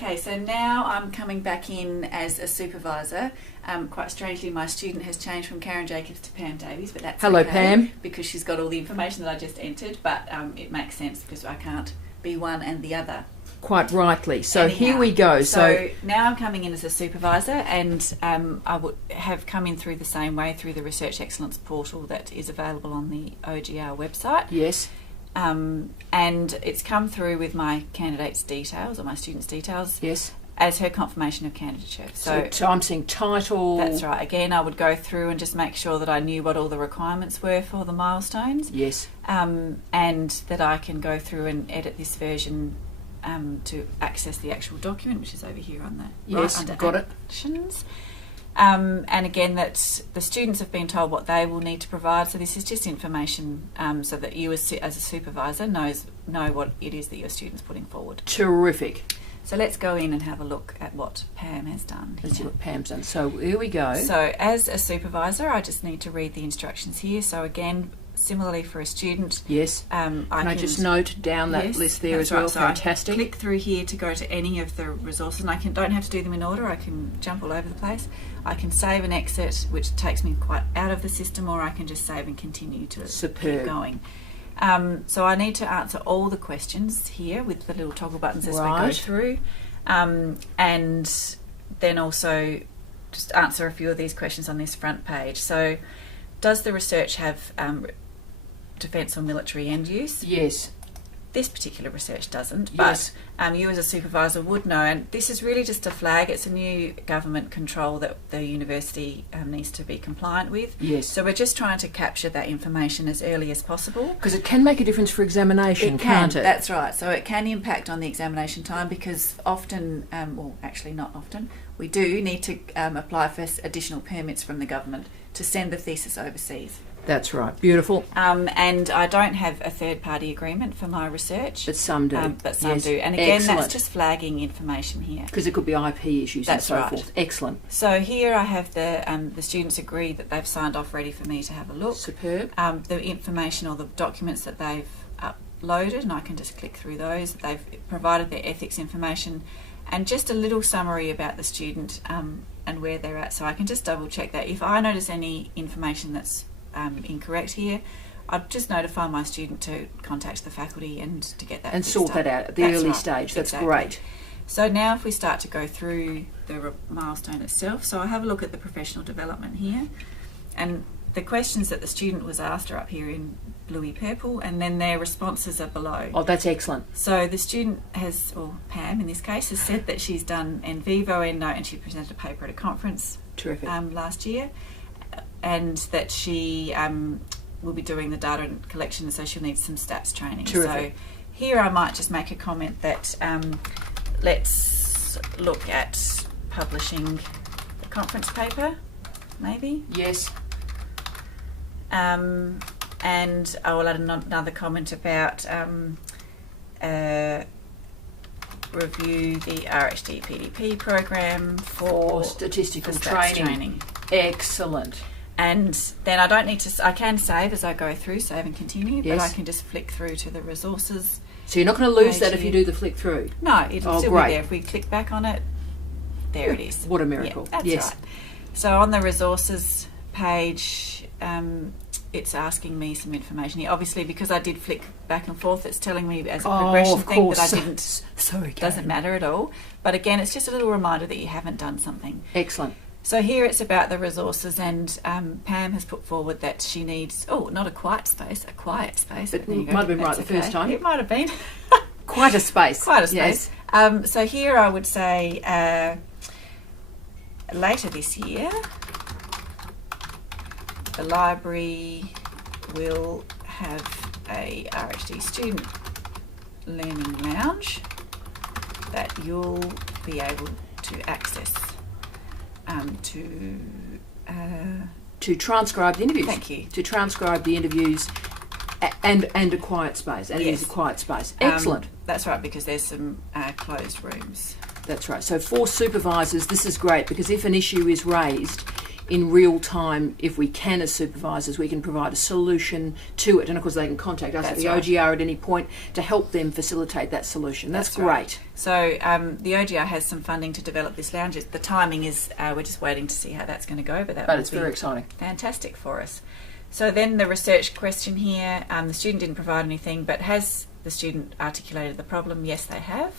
Okay, so now I'm coming back in as a supervisor. Quite strangely, my student has changed from Karen Jacobs to Pam Davies, but that's Hello, okay, Pam. because she's got all the information that I just entered, but it makes sense because I can't be one and the other. Quite rightly. So Anyhow, here we go. So now I'm coming in as a supervisor, and I would have come in through the same way through the Research Excellence portal that is available on the OGR website. Yes. And it's come through with my candidate's details or my student's details. Yes. As her confirmation of candidature. So I'm seeing title. That's right. Again, I would go through and just make sure that I knew what all the requirements were for the milestones. Yes. And that I can go through and edit this version to access the actual document, which is over here on the yes, under got actions. And again, that the students have been told what they will need to provide. So this is just information so that you as a supervisor know what it is that your student's putting forward. Terrific. So let's go in and have a look at what Pam has done. Let's see what Pam's done. So here we go. So as a supervisor, I just need to read the instructions here. So again, similarly for a student. Yes. I just note down that list there as well. Right. So fantastic. I click through here to go to any of the resources, and I don't have to do them in order. I can jump all over the place. I can save and exit, which takes me quite out of the system, or I can just save and continue to keep going. So I need to answer all the questions here with the little toggle buttons as we go through, and then also just answer a few of these questions on this front page. So does the research have defence or military end use? Yes. This particular research doesn't, but you as a supervisor would know, and this is really just a flag. It's a new government control that the university needs to be compliant with. Yes. So we're just trying to capture that information as early as possible. Because it can make a difference for examination, can't it? That's right. So it can impact on the examination time because often, well actually not often, we do need to apply for additional permits from the government to send the thesis overseas. That's right. Beautiful. And I don't have a third-party agreement for my research. But some do. But some do. And again, excellent. that's just flagging information here. Because it could be IP issues and so forth. Excellent. So here I have the students agree that they've signed off ready for me to have a look. Superb. The information or the documents that they've uploaded, and I can just click through those. They've provided their ethics information and just a little summary about the student and where they're at. So I can just double check that. If I notice any information that's incorrect here, I'd just notify my student to contact the faculty and to get that and sort that out at the early stage. That's great. So now if we start to go through the milestone itself, so I have a look at the professional development here, and the questions that the student was asked are up here in bluey purple, and then their responses are below. Oh, that's excellent. So the student has, or Pam in this case, has said that she's done en vivo, EndNote, and she presented a paper at a conference last year, and that she will be doing the data collection, so she'll need some stats training. Terrific. So here I might just make a comment that let's look at publishing a conference paper, maybe. Yes. And I will add another comment about review the RHD PDP program for statistical stats training. Excellent. And then I don't need to, I can save as I go through, save and continue, but I can just flick through to the resources. So you're not going to lose that if you do the flick through? No, it'll still be there. If we click back on it, there it is. What a miracle. Yeah, that's right. So on the resources page, it's asking me some information here. Obviously, because I did flick back and forth, it's telling me as a progression thing that I didn't. Sorry, doesn't matter at all. But again, it's just a little reminder that you haven't done something. Excellent. So here it's about the resources, and Pam has put forward that she needs, not a quiet space, a quiet space. It might have been right the first time. It might have been. Quite a space. Quite a space. Yes. So here I would say later this year, the library will have a RHD student learning lounge that you'll be able to access to transcribe the interviews. Thank you. To transcribe the interviews and a quiet space. And it is a quiet space. Excellent. That's right, because there's some closed rooms. That's right. So for supervisors, this is great because if an issue is raised in real time, if we can as supervisors, we can provide a solution to it. And of course they can contact us at the OGR at any point to help them facilitate that solution. That's great. Right. So the OGR has some funding to develop this lounge. The timing is, we're just waiting to see how that's going to go, but it's very exciting. Fantastic for us. So then the research question here, the student didn't provide anything, but has the student articulated the problem? Yes, they have.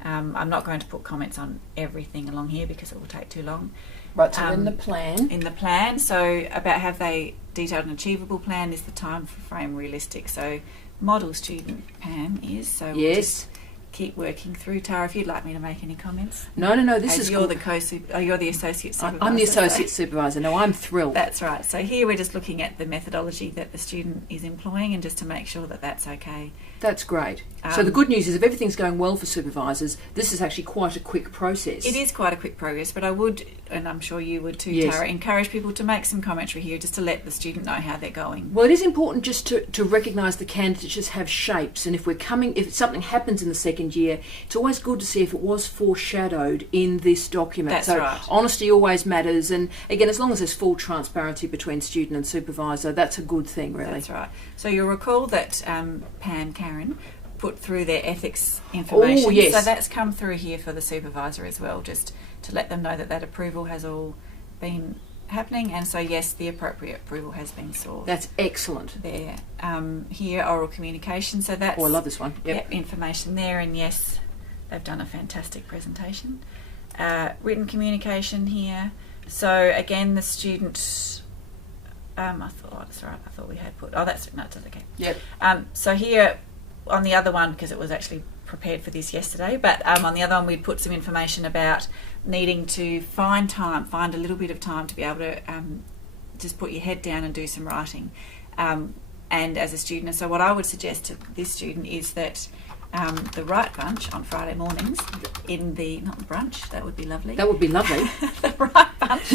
I'm not going to put comments on everything along here because it will take too long. Right, so in the plan. In the plan, so about have they detailed an achievable plan? Is the time frame realistic? So model student, Pam, is. So we'll just keep working through. Tara, if you'd like me to make any comments. No. You're the associate supervisor. I'm the associate supervisor. No, I'm thrilled. That's right. So here we're just looking at the methodology that the student is employing, and just to make sure that that's okay. That's great. So the good news is, if everything's going well for supervisors, this is actually quite a quick process. It is quite a quick progress, but I would, and I'm sure you would too, Tara, encourage people to make some commentary here just to let the student know how they're going. Well, it is important just to recognise the candidates have shapes, and if something happens in the second year, it's always good to see if it was foreshadowed in this document. That's right. Honesty always matters, and again, as long as there's full transparency between student and supervisor, that's a good thing, really. That's right. So you'll recall that Karen put through their ethics information. Oh, yes. So that's come through here for the supervisor as well, just to let them know that approval has all been happening, and so yes, the appropriate approval has been sought. That's excellent. There. Here, oral communication. So that's... Oh, I love this one. Yep, information there, and yes, they've done a fantastic presentation. Written communication here. So again, the student... I thought we had put... Oh, that's okay. Yep. So here, on the other one, because it was actually prepared for this yesterday, but on the other one we'd put some information about needing to find a little bit of time to be able to just put your head down and do some writing. And as a student, so what I would suggest to this student is that the right bunch on Friday mornings not brunch, that would be lovely. That would be lovely. The right bunch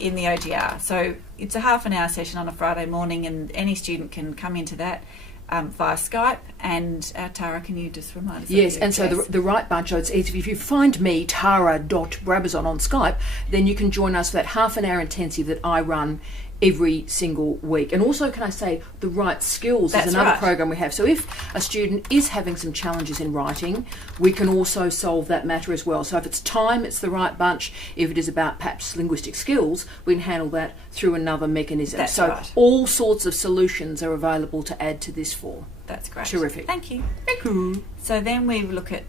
in the OGR. So it's a half an hour session on a Friday morning, and any student can come into that via Skype. And Tara, can you just remind us? Yes, and so the right bunch, it's easy. If you find me, Tara.Brabazon on Skype, then you can join us for that half an hour intensive that I run every single week. And also, can I say, the right skills is another program we have. So if a student is having some challenges in writing, we can also solve that matter as well. So if it's time, it's the right bunch. If it is about perhaps linguistic skills, we can handle that through another mechanism. That's right. All sorts of solutions are available to add to this for. That's great. Terrific. Thank you. Thank you. So then we look at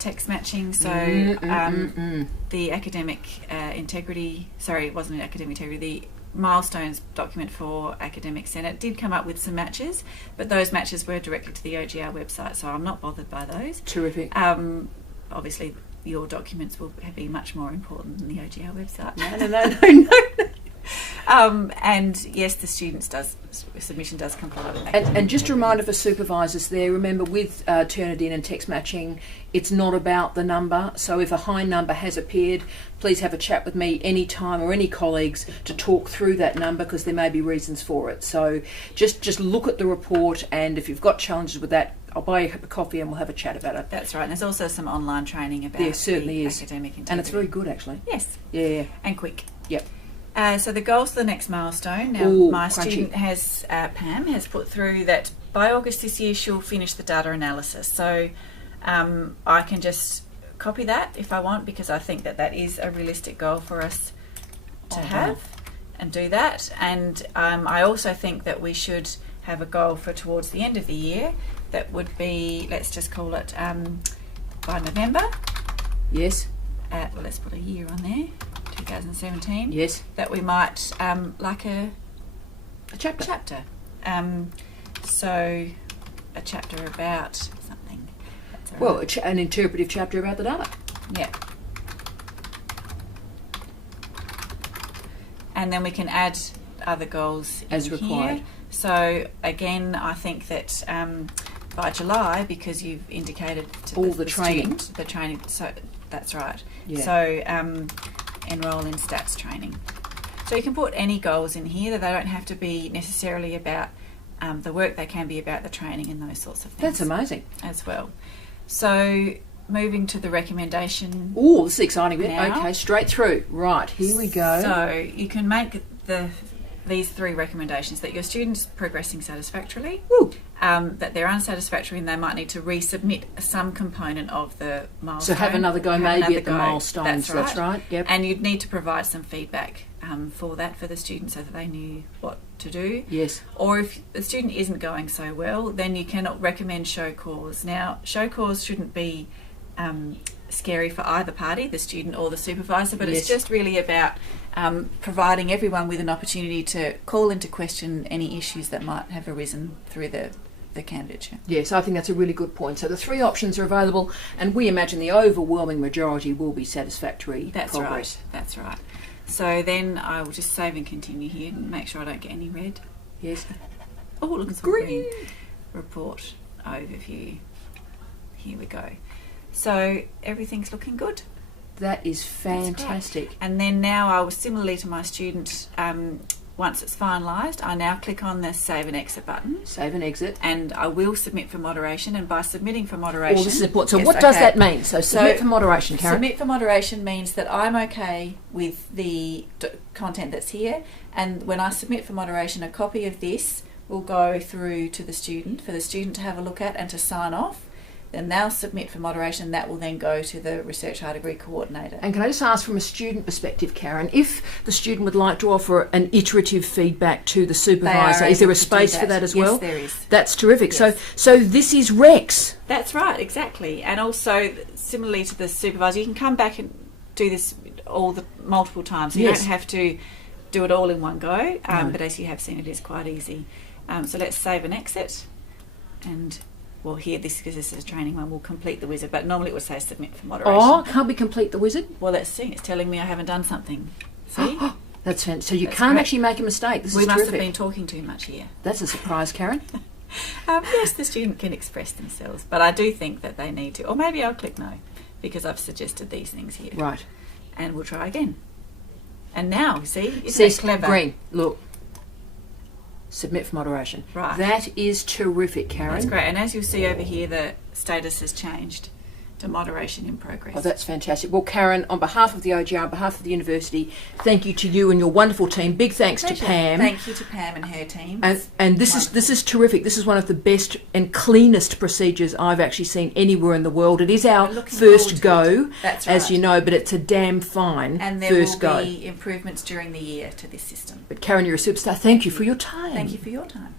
text matching. So the academic integrity, it wasn't academic integrity, the Milestones document for Academic Senate did come up with some matches, but those matches were directly to the OGR website, so I'm not bothered by those. Terrific. Obviously, your documents will be much more important than the OGR website. No. And yes, the submission does comply with that. And just a reminder for supervisors there, remember with Turnitin and text matching, it's not about the number. So if a high number has appeared, please have a chat with me anytime or any colleagues to talk through that number, because there may be reasons for it. So just look at the report, and if you've got challenges with that, I'll buy you a coffee and we'll have a chat about it. That's right. And there's also some online training about certainly is. Academic integrity. And it's very good, actually. Yes. Yeah. And quick. Yep. So the goals for the next milestone. Now, my student has, Pam, has put through that by August this year she'll finish the data analysis. So I can just copy that if I want, because I think that is a realistic goal for us to have and do that. And I also think that we should have a goal for towards the end of the year that would be, let's just call it by November. Yes. Well, let's put a year on there. 2017. Yes. That we might like a chapter. So a chapter about something. Well, an interpretive chapter about the data. Yeah. And then we can add other goals as required. Here. So again, I think that by July, because you've indicated to the training. The training. So that's right. Yeah. So enroll in stats training. So you can put any goals in here, that they don't have to be necessarily about the work, they can be about the training and those sorts of things. That's amazing. As well. So moving to the recommendation. Oh, this is exciting bit. Now. Okay, straight through. Right, here we go. So you can make these 3 recommendations: that your student's progressing satisfactorily, Woo. that they're unsatisfactory and they might need to resubmit some component of the milestone. So have another go maybe at the milestones. That's right. Yep. And you'd need to provide some feedback for that for the student so that they knew what to do. Yes. Or if the student isn't going so well, then you cannot recommend show cause. Now, show cause shouldn't be scary for either party, the student or the supervisor, but it's just really about providing everyone with an opportunity to call into question any issues that might have arisen through the candidature. Yes, I think that's a really good point. So the 3 options are available, and we imagine the overwhelming majority will be satisfactory progress. That's right. So then I will just save and continue here and make sure I don't get any red. Yes. Oh, look, it's green. Report overview. Here we go. So everything's looking good. That is fantastic. And then now I will, similarly to my student, once it's finalised, I now click on the Save and Exit button. Save and exit. And I will submit for moderation. And by submitting for moderation... Oh, this is important. So what does that mean? So submit for moderation, Karen. Submit for moderation means that I'm okay with the content that's here. And when I submit for moderation, a copy of this will go through to the student, for the student to have a look at and to sign off. Then they'll submit for moderation. That will then go to the Research High Degree Coordinator. And can I just ask from a student perspective, Karen, if the student would like to offer an iterative feedback to the supervisor, is there a space for that as well? Yes, there is. That's terrific. Yes. So this is Rex. That's right, exactly. And also, similarly to the supervisor, you can come back and do this multiple times. You don't have to do it all in one go, but as you have seen, it is quite easy. So let's save and exit. And... well, here, because this is a training one, we'll complete the wizard, but normally it would say submit for moderation. Oh, can't we complete the wizard? Well, let's see. It's telling me I haven't done something. See? That's fantastic. So you can't actually make a mistake. This is terrific. We must have been talking too much here. That's a surprise, Karen. Yes, the student can express themselves, but I do think that they need to. Or maybe I'll click no, because I've suggested these things here. Right. And we'll try again. And now, see? Isn't that clever? Green. Look. Submit for moderation. Right. That is terrific, Karen. That's great. And as you'll see over here, the status has changed to moderation in progress. Oh, that's fantastic. Well, Karen, on behalf of the OGR, on behalf of the university, thank you to you and your wonderful team. Big thanks to Pam. Thank you to Pam and her team. And this is terrific. This is one of the best and cleanest procedures I've actually seen anywhere in the world. It is our first go, That's right. as you know, but it's a damn fine and there first will go. be improvements during the year to this system. But Karen, you're a superstar. Thank you for your time. Thank you for your time.